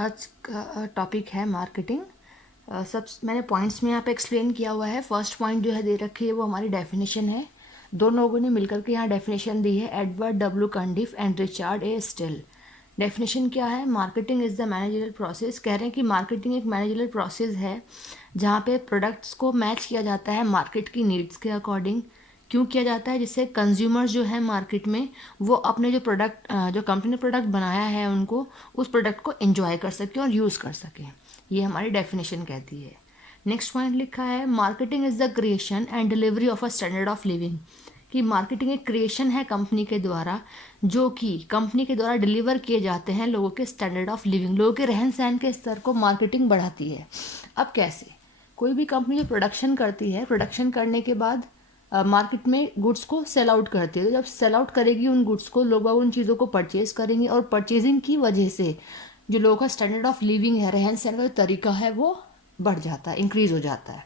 आज का टॉपिक है मार्केटिंग। सब मैंने पॉइंट्स में यहाँ पे एक्सप्लेन किया हुआ है। फर्स्ट पॉइंट जो है दे रखी है वो हमारी डेफिनेशन है। दो लोगों ने मिलकर के यहाँ डेफिनेशन दी है, Edward W Cundiff and Richard A Still. Definition क्या है? Marketing is the managerial process. कह रहे हैं कि मार्केटिंग एक मैनेजरल प्रोसेस है जहाँ पे प्रोडक्ट्स को मैच किया जाता है मार्केट की नीड्स के अकॉर्डिंग। क्यों किया जाता है? जिससे कंज्यूमर्स जो है मार्केट में वो अपने जो प्रोडक्ट जो कंपनी ने प्रोडक्ट बनाया है उनको उस प्रोडक्ट को एंजॉय कर सके और यूज़ कर सके। ये हमारी डेफिनेशन कहती है। नेक्स्ट पॉइंट लिखा है, marketing is the creation and delivery of a standard of living. कि मार्केटिंग एक क्रिएशन है कंपनी के द्वारा, जो कि कंपनी के द्वारा डिलीवर किए जाते हैं लोगों के स्टैंडर्ड ऑफ लिविंग, लोगों के रहन सहन के स्तर को मार्केटिंग बढ़ाती है। अब कैसे? कोई भी कंपनी जो प्रोडक्शन करती है, प्रोडक्शन करने के बाद मार्केट में गुड्स को सेल आउट करती है। तो जब सेल आउट करेगी उन गुड्स को, लोग उन चीज़ों को परचेज करेंगे और परचेजिंग की वजह से जो लोगों का स्टैंडर्ड ऑफ लिविंग है, रहन सहन का जो तरीका है वो बढ़ जाता है, इंक्रीज हो जाता है।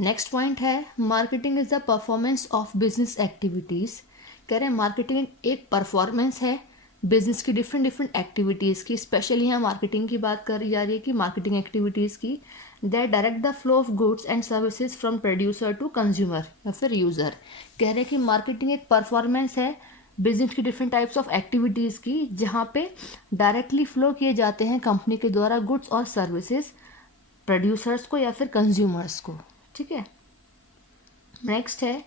नेक्स्ट पॉइंट है, marketing is the performance of business activities. कह रहे हैं मार्केटिंग एक परफॉर्मेंस है बिजनेस की डिफरेंट डिफरेंट एक्टिविटीज़ की। स्पेशली यहाँ मार्केटिंग की बात करी जा रही है कि मार्केटिंग एक्टिविटीज़ की that direct the flow of goods and services from producer to consumer या फिर यूज़र। कह रहे हैं कि मार्केटिंग एक परफॉर्मेंस है बिजनेस की डिफरेंट टाइप्स ऑफ एक्टिविटीज़ की, जहाँ पे डायरेक्टली फ्लो किए जाते हैं कंपनी के द्वारा गुड्स और सर्विसेज प्रोड्यूसर्स को या फिर कंज्यूमर्स को। ठीक है। नेक्स्ट है,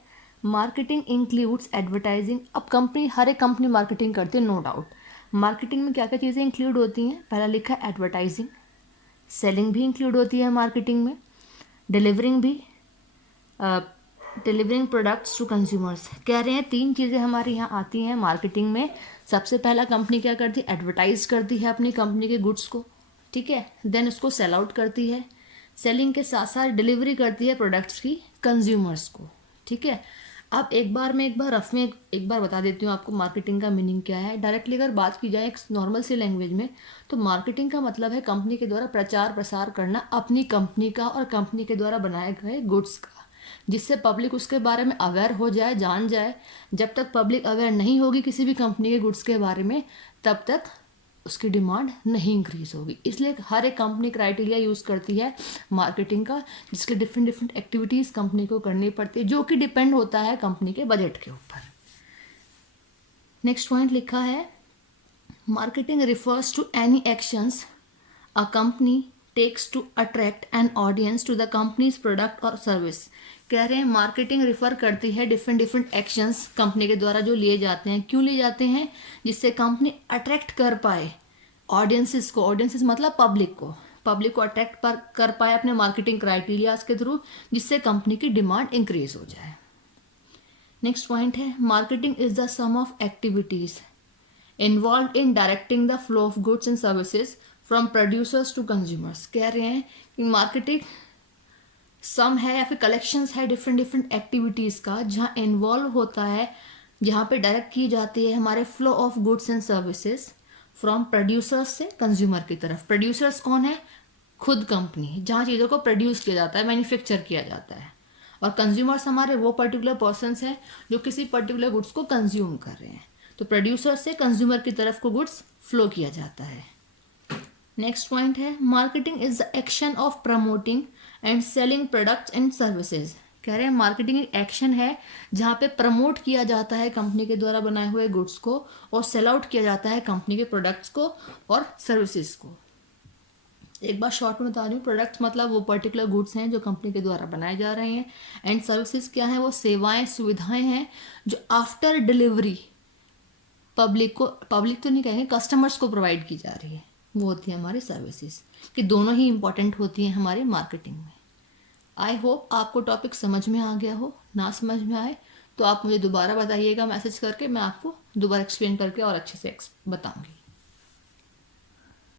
मार्केटिंग इंक्लूड्स एडवर्टाइजिंग। अब कंपनी, हर एक कंपनी मार्केटिंग करती है, नो डाउट। मार्केटिंग में क्या क्या चीज़ें इंक्लूड होती हैं? पहला लिखा है एडवर्टाइजिंग, सेलिंग भी इंक्लूड होती है मार्केटिंग में, डिलीवरिंग भी, डिलीवरिंग प्रोडक्ट्स टू कंज्यूमर्स। कह रहे हैं तीन चीज़ें हमारे यहाँ आती हैं मार्केटिंग में। सबसे पहला कंपनी क्या करती है? एडवर्टाइज करती है अपनी कंपनी के गुड्स को, ठीक है। देन उसको सेल आउट करती है, सेलिंग के साथ साथ डिलीवरी करती है प्रोडक्ट्स की कंज्यूमर्स को, ठीक है। अब एक बार रफ में एक बार बता देती हूँ आपको मार्केटिंग का मीनिंग क्या है। डायरेक्टली अगर बात की जाए एक नॉर्मल सी लैंग्वेज में, तो मार्केटिंग का मतलब है कंपनी के द्वारा प्रचार प्रसार करना अपनी कंपनी का और कंपनी के द्वारा बनाए गए गुड्स का, जिससे पब्लिक उसके बारे में अवेयर हो जाए, जान जाए। जब तक पब्लिक अवेयर नहीं होगी किसी भी कंपनी के गुड्स के बारे में, तब तक उसकी डिमांड नहीं इंक्रीज होगी। इसलिए हर एक कंपनी क्राइटेरिया यूज़ करती है मार्केटिंग का, जिसके डिफरेंट डिफरेंट एक्टिविटीज़ कंपनी को करनी पड़ती है, जो कि डिपेंड होता है कंपनी के बजट के ऊपर। नेक्स्ट पॉइंट लिखा है, marketing refers to any actions a company takes to attract an audience to the company's product और सर्विस। कह रहे हैं मार्केटिंग रिफर करती है डिफरेंट डिफरेंट एक्शंस कंपनी के द्वारा जो लिए जाते हैं। क्यों लिए जाते हैं? जिससे कंपनी अट्रैक्ट कर पाए ऑडियंसेस को, ऑडियंसेस मतलब पब्लिक को अट्रैक्ट कर पाए अपने मार्केटिंग क्राइटेरियाज के थ्रू, जिससे कंपनी की डिमांड इंक्रीज हो जाए। नेक्स्ट पॉइंट है, marketing is the sum of activities involve in directing the flow of goods and services from producers to consumers. कह रहे हैं कि मार्केटिंग सम है या फिर कलेक्शंस है डिफरेंट डिफरेंट एक्टिविटीज़ का, जहाँ इन्वॉल्व होता है, जहाँ पे डायरेक्ट की जाती है हमारे flow of goods and services from producers से कंज्यूमर की तरफ। प्रोड्यूसर्स कौन है? खुद कंपनी, जहाँ चीज़ों को प्रोड्यूस किया जाता है, मैन्युफैक्चर किया जाता है। और कंज्यूमर्स हमारे वो पर्टिकुलर पर्सनस हैं जो किसी पर्टिकुलर गुड्स को कंज्यूम कर रहे हैं। तो प्रोड्यूसर से कंज्यूमर की तरफ को गुड्स फ्लो किया जाता है। नेक्स्ट पॉइंट है, marketing is the action of promoting and selling products and services. कह रहे हैं मार्केटिंग एक एक्शन है जहाँ पे प्रमोट किया जाता है कंपनी के द्वारा बनाए हुए गुड्स को और सेल आउट किया जाता है कंपनी के प्रोडक्ट्स को और सर्विसेज को। एक बार शॉर्ट में बता दूँ, प्रोडक्ट्स मतलब वो पर्टिकुलर गुड्स हैं जो कंपनी के द्वारा बनाए जा रहे हैं, एंड सर्विसेज क्या है? वो सेवाएं, सुविधाएं हैं जो आफ्टर डिलीवरी पब्लिक तो नहीं कहेंगे, कस्टमर्स को प्रोवाइड की जा रही है, वो होती है हमारी सर्विसेज। कि दोनों ही इंपॉर्टेंट होती हैं हमारे मार्केटिंग में। आई होप आपको टॉपिक समझ में आ गया हो। ना समझ में आए तो आप मुझे दोबारा बताइएगा मैसेज करके, मैं आपको दोबारा एक्सप्लेन करके और अच्छे से बताऊंगी।